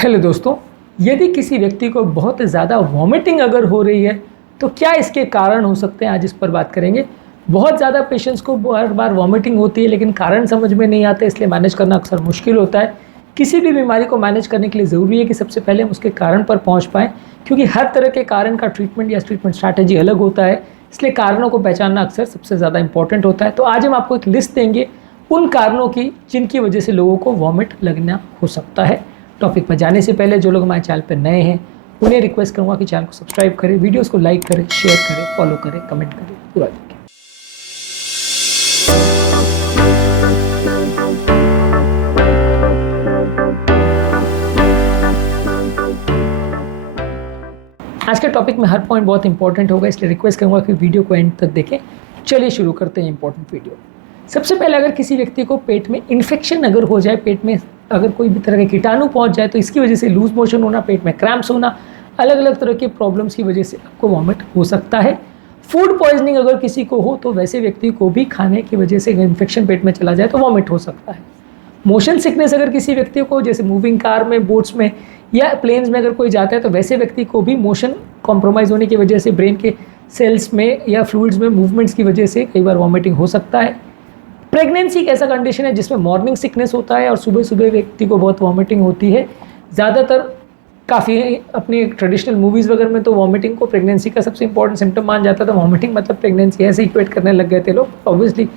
Hello दोस्तों, यदि किसी व्यक्ति को बहुत ज़्यादा वॉमिटिंग अगर हो रही है तो क्या इसके कारण हो सकते हैं, आज इस पर बात करेंगे। बहुत ज़्यादा पेशेंट्स को बार बार वॉमिटिंग होती है लेकिन कारण समझ में नहीं आता, इसलिए मैनेज करना अक्सर मुश्किल होता है। किसी भी बीमारी को मैनेज करने के लिए ज़रूरी है कि सबसे पहले हम उसके कारण पर पहुँच पाएँ, क्योंकि हर तरह के कारण का ट्रीटमेंट या ट्रीटमेंट स्ट्रैटेजी अलग होता है, इसलिए कारणों को पहचानना अक्सर सबसे ज़्यादा इंपॉर्टेंट होता है। तो आज हम आपको एक लिस्ट देंगे उन कारणों की जिनकी वजह से लोगों को वॉमिट लगना हो सकता है। टॉपिक पर जाने से पहले जो लोग हमारे चैनल पर नए हैं उन्हें रिक्वेस्ट करूंगा कि चैनल को सब्सक्राइब करें, वीडियोस को लाइक करें, शेयर करें, फॉलो करें, कमेंट करें, पूरा देखें। आज के टॉपिक में हर पॉइंट बहुत इंपॉर्टेंट होगा, इसलिए रिक्वेस्ट करूंगा कि वीडियो को एंड तक देखें। चलिए शुरू करते हैं इंपॉर्टेंट वीडियो। सबसे पहले अगर किसी व्यक्ति को पेट में इन्फेक्शन अगर हो जाए, पेट में अगर कोई भी तरह के कीटाणु पहुंच जाए तो इसकी वजह से लूज मोशन होना, पेट में क्रैम्प्स होना, अलग अलग तरह के प्रॉब्लम्स की वजह से आपको वॉमिट हो सकता है। फूड पॉइजनिंग अगर किसी को हो तो वैसे व्यक्ति को भी खाने की वजह से इन्फेक्शन पेट में चला जाए तो वॉमिट हो सकता है। मोशन सिकनेस अगर किसी व्यक्ति को, जैसे मूविंग कार में, बोट्स में या प्लेन्स में अगर कोई जाता है तो वैसे व्यक्ति को भी मोशन कॉम्प्रोमाइज़ होने की वजह से ब्रेन के सेल्स में या फ्लूइड्स में मूवमेंट्स की वजह से कई बार वॉमिटिंग हो सकता है। प्रेगनेंसी एक ऐसा कंडीशन है जिसमें मॉर्निंग सिकनेस होता है और सुबह सुबह व्यक्ति को बहुत वॉमिटिंग होती है। ज़्यादातर काफ़ी अपनी ट्रेडिशनल मूवीज़ वगैरह में तो वॉमिटिंग को प्रेगनेंसी का सबसे इंपॉर्टेंट सिम्टम मान जाता था। वॉमिटिंग मतलब प्रेगनेंसी ऐसे इक्वेट करने लग गए थे लोग। ऑब्वियसली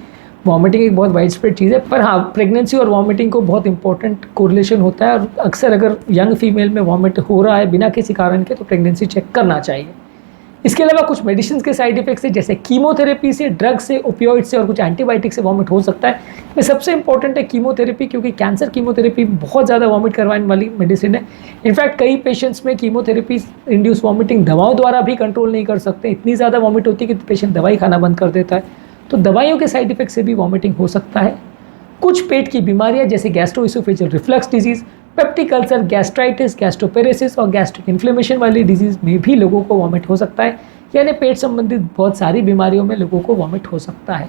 वॉमिटिंग एक बहुत वाइड स्प्रेड चीज़ है, पर हाँ, प्रेगनेंसी और वॉमिटिंग को बहुत इंपॉर्टेंट कोरिलेशन होता है और अक्सर अगर यंग फीमेल में वॉमिट हो रहा है बिना किसी कारण के तो प्रेगनेंसी चेक करना चाहिए। इसके अलावा कुछ मेडिसिन के साइड इफेक्ट्स से, जैसे कीमोथेरेपी से, ड्रग से, ओपियोइड से और कुछ एंटीबायोटिक से वॉमिट हो सकता है। इसमें सबसे इंपॉर्टेंट है कीमोथेरेपी, क्योंकि कैंसर कीमोथेरेपी बहुत ज़्यादा वॉमिट करवाने वाली मेडिसिन है। इनफैक्ट कई पेशेंट्स में कीमोथेरेपी इंड्यूस वॉमिटिंग दवाओं द्वारा भी कंट्रोल नहीं कर सकते, इतनी ज़्यादा वॉमिट होती है कि पेशेंट दवाई खाना बंद कर देता है। तो दवाइयों के साइड इफेक्ट से भी वॉमिटिंग हो सकता है। कुछ पेट की बीमारियाँ जैसे gastroesophageal reflux disease, peptic ulcer, gastritis, gastroparesis और गैस्ट्रिक इन्फ्लेमेशन वाली डिजीज़ में भी लोगों को वॉमिट हो सकता है। यानी पेट संबंधित बहुत सारी बीमारियों में लोगों को वॉमिट हो सकता है।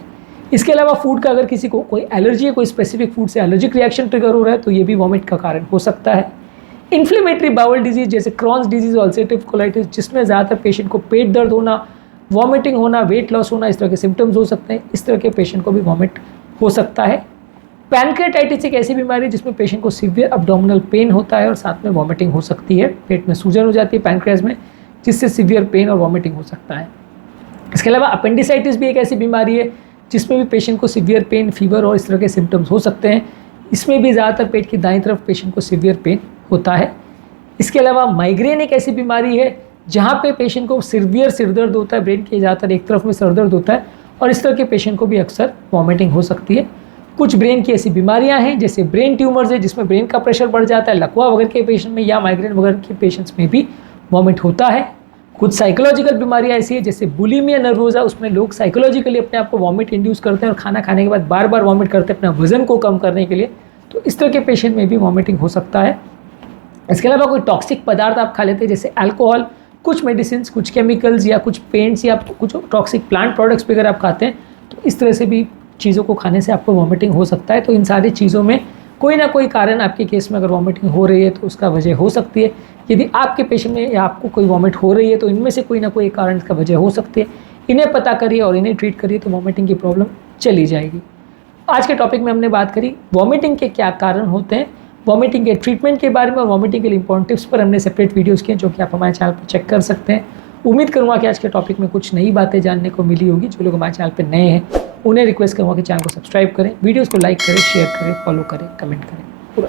इसके अलावा फूड का अगर किसी को कोई एलर्जी है, कोई स्पेसिफिक फूड से एलर्जिक रिएक्शन ट्रिगर हो रहा है तो ये भी वॉमिट का कारण हो सकता है। इन्फ्लेमेटरी बाउल डिजीज जैसे क्रॉन्स डिजीज, अल्सरेटिव कोलाइटिस, जिसमें ज़्यादातर पेशेंट को पेट दर्द होना, वॉमिटिंग होना, वेट लॉस होना, इस तरह के सिम्टम्स हो सकते हैं। इस तरह के पेशेंट को भी वॉमिट हो सकता है। पैनक्रेटाइटिस एक ऐसी बीमारी है जिसमें पेशेंट को सीवियर अब्डोमिनल पेन होता है और साथ में वॉमिटिंग हो सकती है। पेट में सूजन हो जाती है पैनक्रियाज में, जिससे सीवियर पेन और वॉमिटिंग हो सकता है। इसके अलावा अपेंडिसाइटिस भी एक ऐसी बीमारी है जिसमें भी पेशेंट को सीवियर पेन, फीवर और इस तरह के सिम्टम्स हो सकते हैं। इसमें भी ज़्यादातर पेट की दाईं तरफ पेशेंट को सीवियर पेन होता है। इसके अलावा माइग्रेन एक ऐसी बीमारी है जहाँ पे पेशेंट को सीवियर सिरदर्द होता है, ब्रेन के ज़्यादातर एक तरफ में सिरदर्द होता है और इस तरह के पेशेंट को भी अक्सर वॉमिटिंग हो सकती है। कुछ ब्रेन की ऐसी बीमारियां हैं जैसे ब्रेन ट्यूमर्स है जिसमें ब्रेन का प्रेशर बढ़ जाता है, लकवा वगैरह के पेशेंट में या माइग्रेन वगैरह के पेशेंट्स में भी वॉमिट होता है। कुछ साइकोलॉजिकल बीमारियां ऐसी है जैसे बुलिमिया नर्वोसा, उसमें लोग साइकोलॉजिकली अपने आप को वॉमिट इंड्यूस करते हैं और खाना खाने के बाद बार बार वॉमिट करते हैं अपना वजन को कम करने के लिए, तो इस तरह के पेशेंट में भी वॉमिटिंग हो सकता है। इसके अलावा कोई टॉक्सिक पदार्थ आप खा लेते हैं जैसे अल्कोहल, कुछ मेडिसिन, कुछ केमिकल्स या कुछ पेंट्स या कुछ टॉक्सिक प्लांट प्रोडक्ट्स वगैरह आप खाते हैं, तो इस तरह से भी चीज़ों को खाने से आपको वॉमिटिंग हो सकता है। तो इन सारी चीज़ों में कोई ना कोई कारण आपके केस में अगर वॉमिटिंग हो रही है तो उसका वजह हो सकती है। यदि आपके पेशेंट में या आपको कोई वॉमिट हो रही है तो इनमें से कोई ना कोई कारण इसका वजह हो सकती है। इन्हें पता करिए और इन्हें ट्रीट करिए तो वॉमिटिंग की प्रॉब्लम चली जाएगी। आज के टॉपिक में हमने बात करी वॉमिटिंग के क्या कारण होते हैं, वॉमिटिंग के ट्रीटमेंट के बारे में और वॉमिटिंग के लिए इंपॉर्टेंट टिप्स पर हमने सेपरेट वीडियोस किए जो कि आप हमारे चैनल पर चेक कर सकते हैं। उम्मीद करूँगा कि आज के टॉपिक में कुछ नई बातें जानने को मिली होगी। जो लोग हमारे चैनल पर नए हैं उन्हें रिक्वेस्ट करूँगा कि चैनल को सब्सक्राइब करें, वीडियोज़ को लाइक करें, शेयर करें, फॉलो करें, कमेंट करें, पूरा